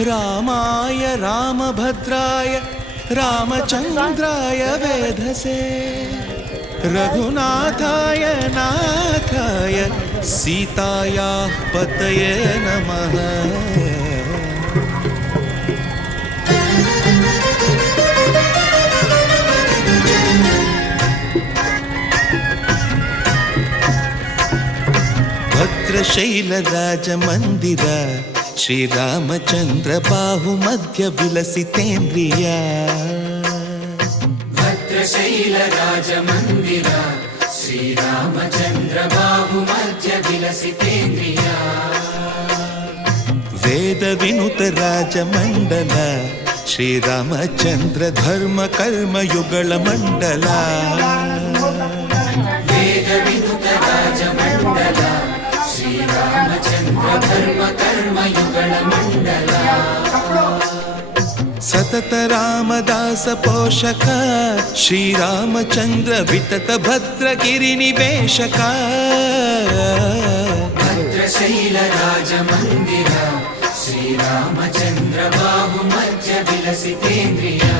रामाय रामभद्राय रामचन्द्राय वेधसे रघुनाथाय नाथाय सीतायाः पतये नमः। भद्रशैलराजमन्दिर श्रीरामचन्द्र बाहुमध्य विलसितेन्द्रिया। भद्रशैलराजमन्दिर श्रीरामचन्द्र बाहुमध्य विलसितेन्द्रिया। वेदविनुत राजमण्डल श्रीरामचन्द्र धर्म कर्म युगल मण्डला। वेदविनुत राजमण्डल श्रीरामचन्द्र धर्म कर्म युगल मण्डला। सतत रामदास पोषक श्रीरामचन्द्र वितत भद्रगिरिनिवेशक। भद्रशैलराजमन्दिर श्रीरामचन्द्र बाहुमध्य विलसितेन्द्रिया।